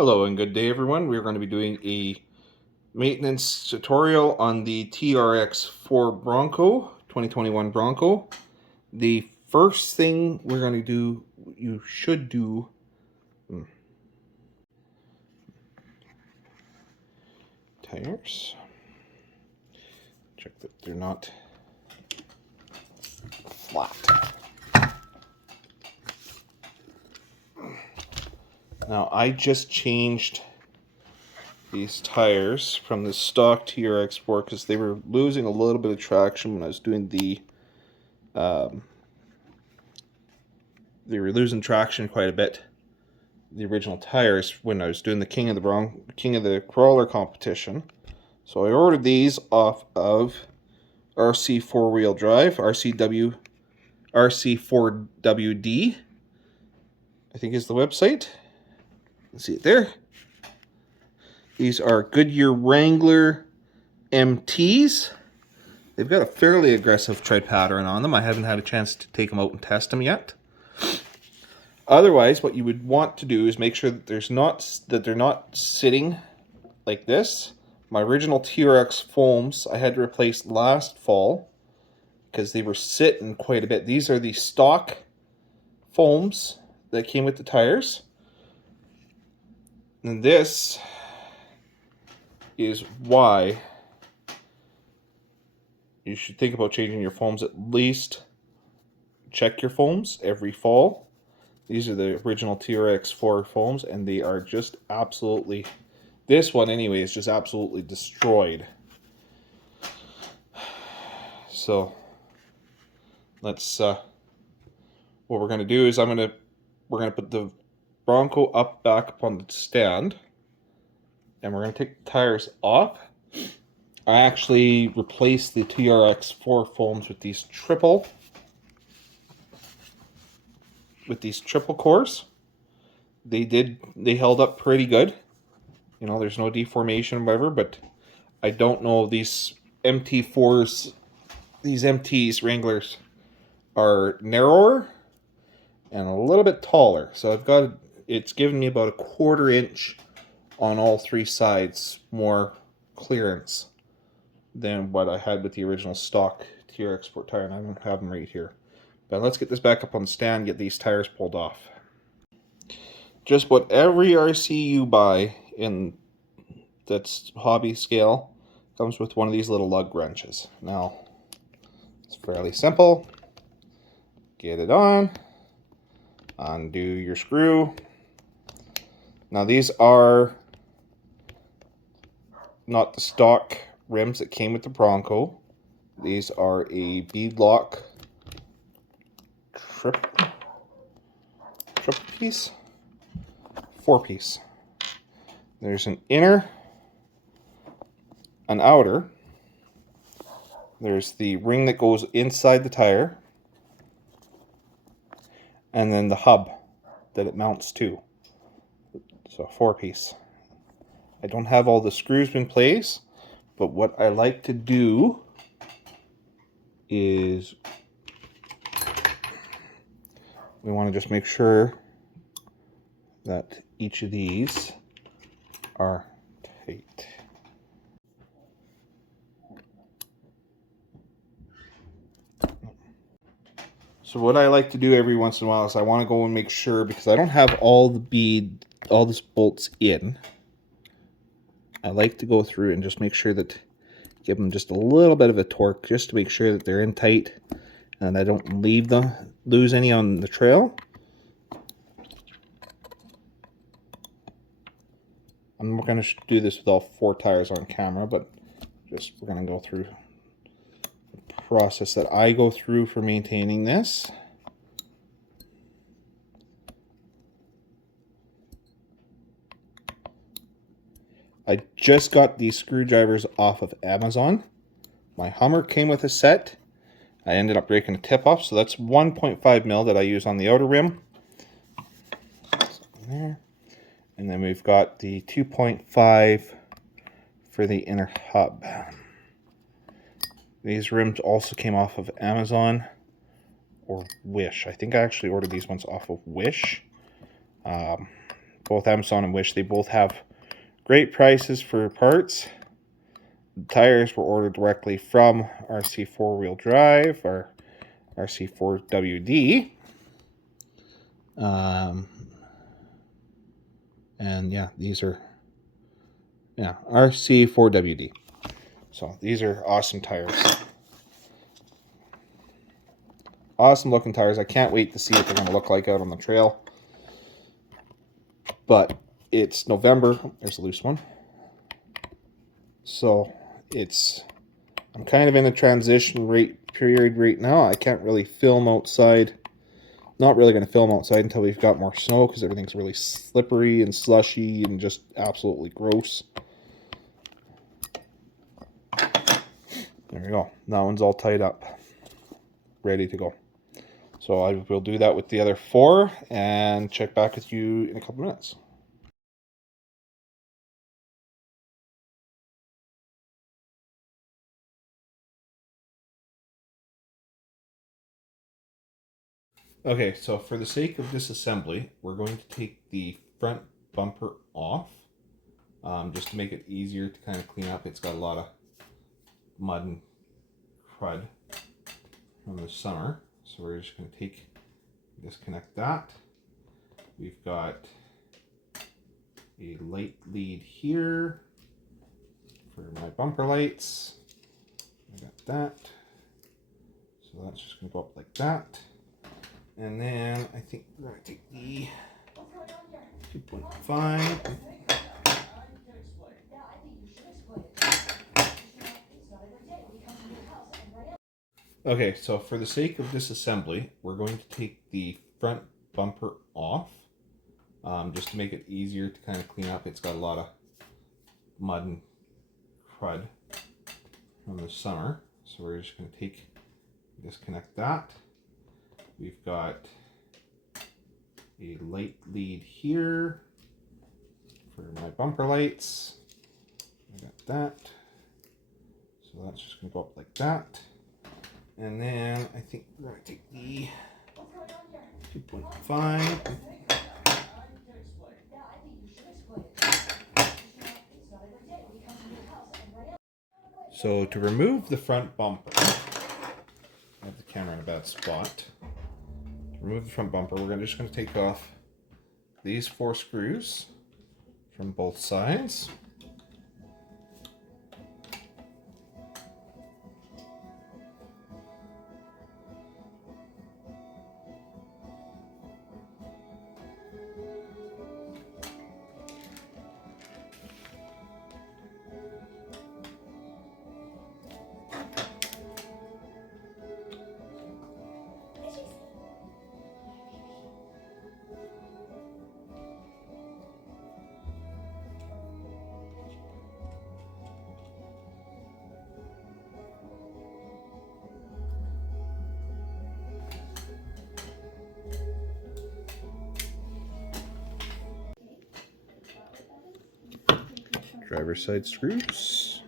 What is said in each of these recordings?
Hello and good day everyone. We're going to be doing a maintenance tutorial on the TRX 4 Bronco, 2021 Bronco. The first thing we're going to do, you should do, tires. Check that they're not flat. Now I just changed these tires from the stock TRX 4 because they were losing a little bit of traction when I was doing the they were losing traction quite a bit, the original tires, when I was doing the King of the Crawler competition. So I ordered these off of RC 4-wheel drive, RC4WD, I think is the website. Let's see it there. These are Goodyear Wrangler MTs. They've got a fairly aggressive tread pattern on them. I haven't had a chance to take them out and test them yet. Otherwise, what you would want to do is make sure that they're not sitting like this. My original TRX foams I had to replace last fall because they were sitting quite a bit. These are the stock foams that came with the tires. And this is why you should think about changing your foams. At least check your foams every fall. These are the original TRX 4 foams, and they are just absolutely, this one anyway, is just absolutely destroyed. So let's, what we're going to do is we're going to put the Bronco back up on the stand, and we're going to take the tires off. I actually replaced the TRX 4 foams with these triple cores. They held up pretty good. You know, there's no deformation or whatever, but I don't know, these MT4s, these MTs, Wranglers, are narrower and a little bit taller. So it's given me about a 1/4 inch on all three sides more clearance than what I had with the original stock TRX Sport tire, and I don't have them right here. But let's get this back up on the stand, get these tires pulled off. Just about every RC you buy in that's hobby scale comes with one of these little lug wrenches. Now, it's fairly simple. Get it on, undo your screw. Now these are not the stock rims that came with the Bronco. These are a beadlock triple piece, 4-piece. There's an inner, an outer. There's the ring that goes inside the tire, and then the hub that it mounts to. So 4-piece. I don't have all the screws in place, but what I like to do is we want to just make sure that each of these are tight. So what I like to do every once in a while is I want to go and make sure, because I don't have all the bolts in, I like to go through and just make sure that, give them just a little bit of a torque just to make sure that they're in tight and I don't lose any on the trail. I'm not going to do this with all 4 tires on camera, but we're going to go through the process that I go through for maintaining this. I just got these screwdrivers off of Amazon. My Hummer came with a set. I ended up breaking a tip off, so that's 1.5 mil that I use on the outer rim. There. And then we've got the 2.5 for the inner hub. These rims also came off of Amazon or Wish. I think I actually ordered these ones off of Wish. both Amazon and Wish. They both have great prices for parts. The tires were ordered directly from RC 4-wheel drive or RC4 WD. And yeah, these are RC4 WD. So these are awesome tires. Awesome looking tires. I can't wait to see what they're going to look like out on the trail. But it's November. There's a loose one. So I'm kind of in a transition period right now. I can't really film outside. Not really going to film outside until we've got more snow because everything's really slippery and slushy and just absolutely gross. There we go. That one's all tied up. Ready to go. So I will do that with the other 4 and check back with you in a couple minutes. Okay, so for the sake of disassembly, we're going to take the front bumper off just to make it easier to kind of clean up. It's got a lot of mud and crud from the summer. So we're just going to disconnect that. We've got a light lead here for my bumper lights. I got that. So that's just going to go up like that. And then I think we're going to take the 2.5. Okay, so for the sake of disassembly, we're going to take the front bumper off just to make it easier to kind of clean up. It's got a lot of mud and crud from the summer. So we're just going to disconnect that. We've got a light lead here for my bumper lights. I got that. So that's just going to go up like that. And then I think we're going to take the 2.5. So to remove the front bumper, I have the camera in a bad spot. To remove the front bumper, we're just going to take off these 4 screws from both sides. Driver's side screws.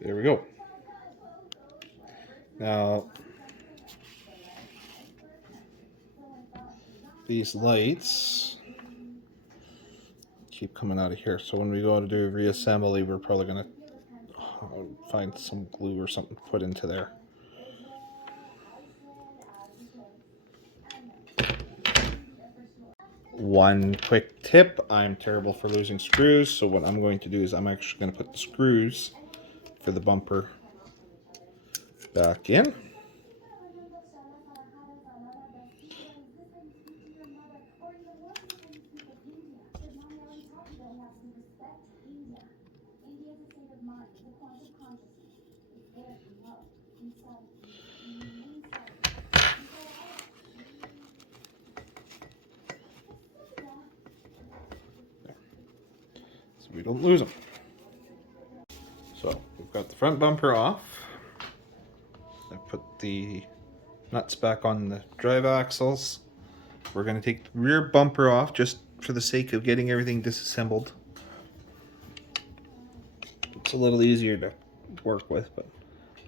There we go. Now, these lights keep coming out of here. So when we go to do reassembly, we're probably going to find some glue or something to put into there. One quick tip, I'm terrible for losing screws, so what I'm going to do is I'm actually going to put the screws for the bumper back in. So we don't lose them. So we've got the front bumper off. I put the nuts back on the drive axles. We're going to take the rear bumper off just for the sake of getting everything disassembled. It's a little easier to work with, but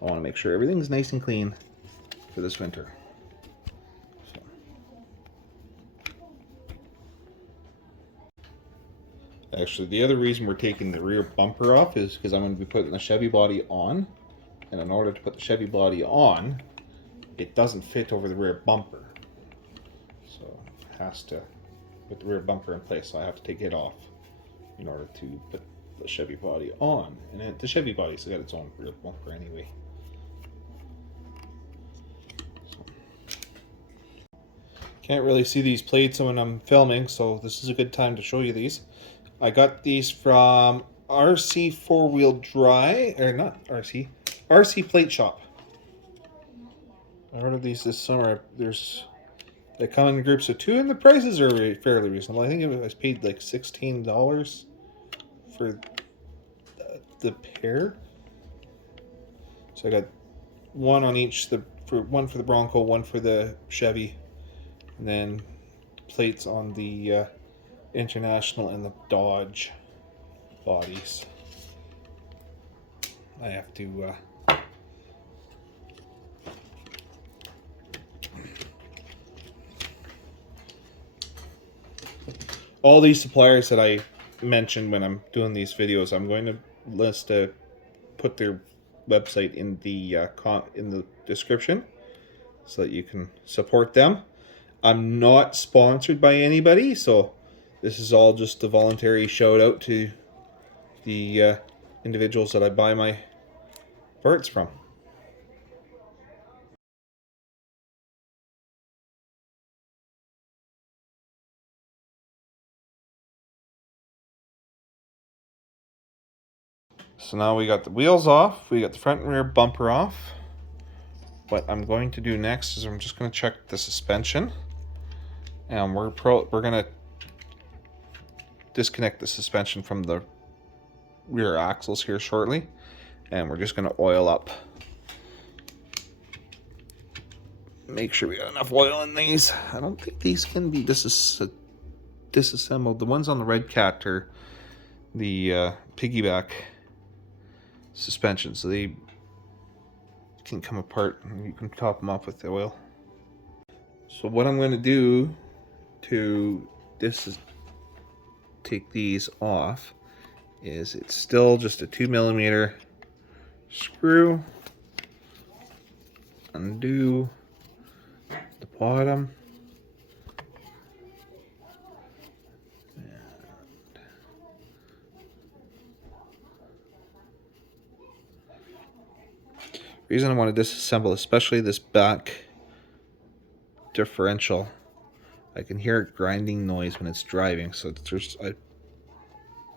I want to make sure everything's nice and clean for this winter. So. Actually, the other reason we're taking the rear bumper off is because I'm going to be putting the Chevy body on, and in order to put the Chevy body on, it doesn't fit over the rear bumper. So it has to put the rear bumper in place, so I have to take it off in order to put the Chevy body on. And then the Chevy body's got its own rear bumper anyway. Can't really see these plates when I'm filming, so this is a good time to show you these. I got these from RC 4-wheel drive, or not RC, RC Plate Shop. I ordered these this summer. They come in groups of 2 and the prices are fairly reasonable. I think I paid like $16 for the pair. So I got one on each, one for the Bronco, one for the Chevy, and then plates on the International and the Dodge bodies. I have to all these suppliers that I mentioned when I'm doing these videos, I'm going to put their website in the description so that you can support them. I'm not sponsored by anybody, so this is all just a voluntary shout out to the individuals that I buy my parts from. So now we got the wheels off, we got the front and rear bumper off. What I'm going to do next is I'm just going to check the suspension, and we're going to disconnect the suspension from the rear axles here shortly, and we're just going to oil up. Make sure we got enough oil in these. I don't think these can be disassembled. The ones on the Red Cat are the piggyback suspension, so they can come apart and you can top them up with the oil. So what I'm going to do to take these off is it's still just a 2mm screw. Undo the bottom. The reason I want to disassemble, especially this back differential, I can hear it grinding noise when it's driving, so I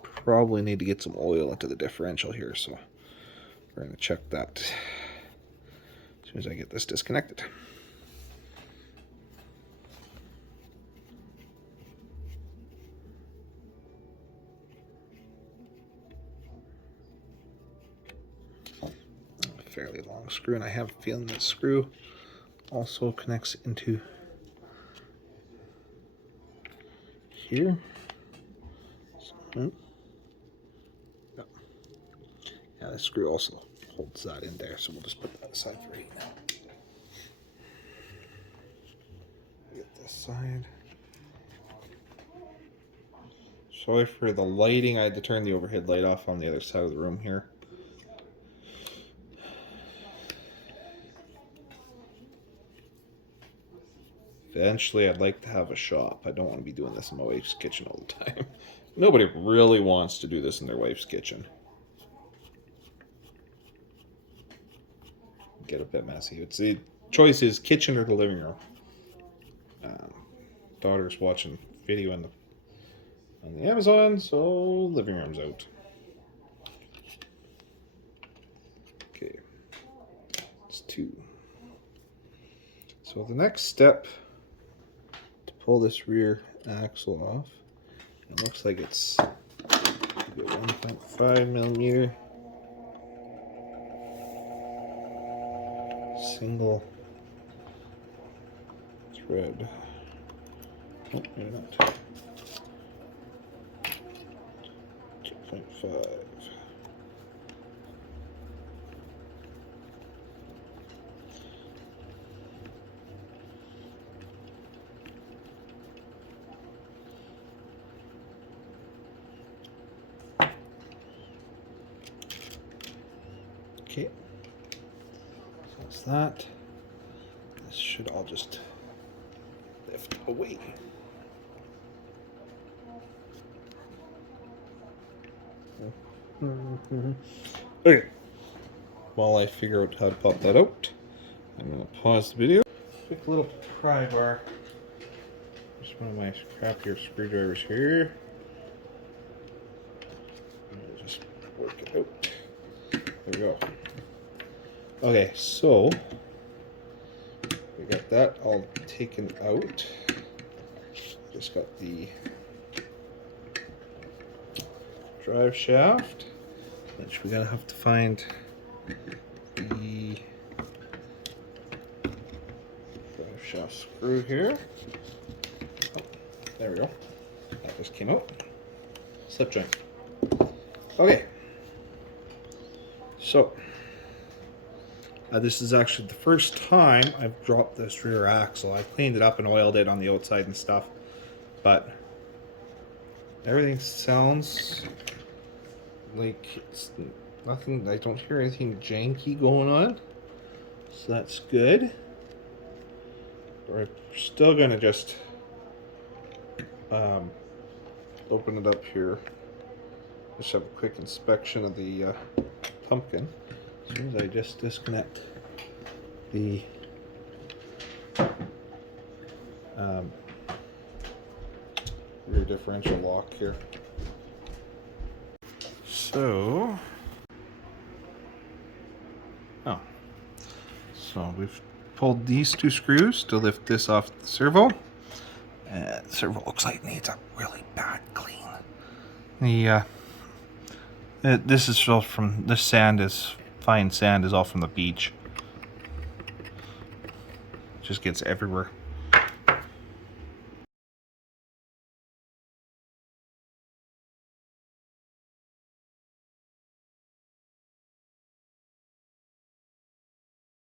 probably need to get some oil into the differential here, so we're going to check that as soon as I get this disconnected. A fairly long screw, and I have a feeling that screw also connects into here. So, yeah, the screw also holds that in there, so we'll just put that aside for right now. Get this side. Sorry for the lighting. I had to turn the overhead light off on the other side of the room here. Eventually, I'd like to have a shop. I don't want to be doing this in my wife's kitchen all the time. Nobody really wants to do this in their wife's kitchen. Get a bit messy. It's the choice is kitchen or the living room. Daughter's watching video on the Amazon, so living room's out. Okay, it's 2. So the next step to pull this rear axle off, it looks like it's 1.5 millimeter single thread. Oh, maybe not. 2.5. Okay, so that's that. This should all just lift away. Okay, while I figure out how to pop that out, I'm going to pause the video. Quick little pry bar. Just one of my crappier screwdrivers here. I'll just work it out. There we go. Okay, so we got that all taken out. Just got the drive shaft, which we're gonna have to find the drive shaft screw here. Oh, there we go. That just came out. Slip joint. Okay. So this is actually the first time I've dropped this rear axle. I cleaned it up and oiled it on the outside and stuff, but everything sounds like it's nothing. I don't hear anything janky going on, so that's good. We're still gonna just open it up here. Just have a quick inspection of the pumpkin. As soon as I just disconnect the rear differential lock here. So we've pulled these 2 screws to lift this off the servo. The servo looks like it needs a really bad clean. This is all from this sand is fine sand is all from the beach. Just gets everywhere.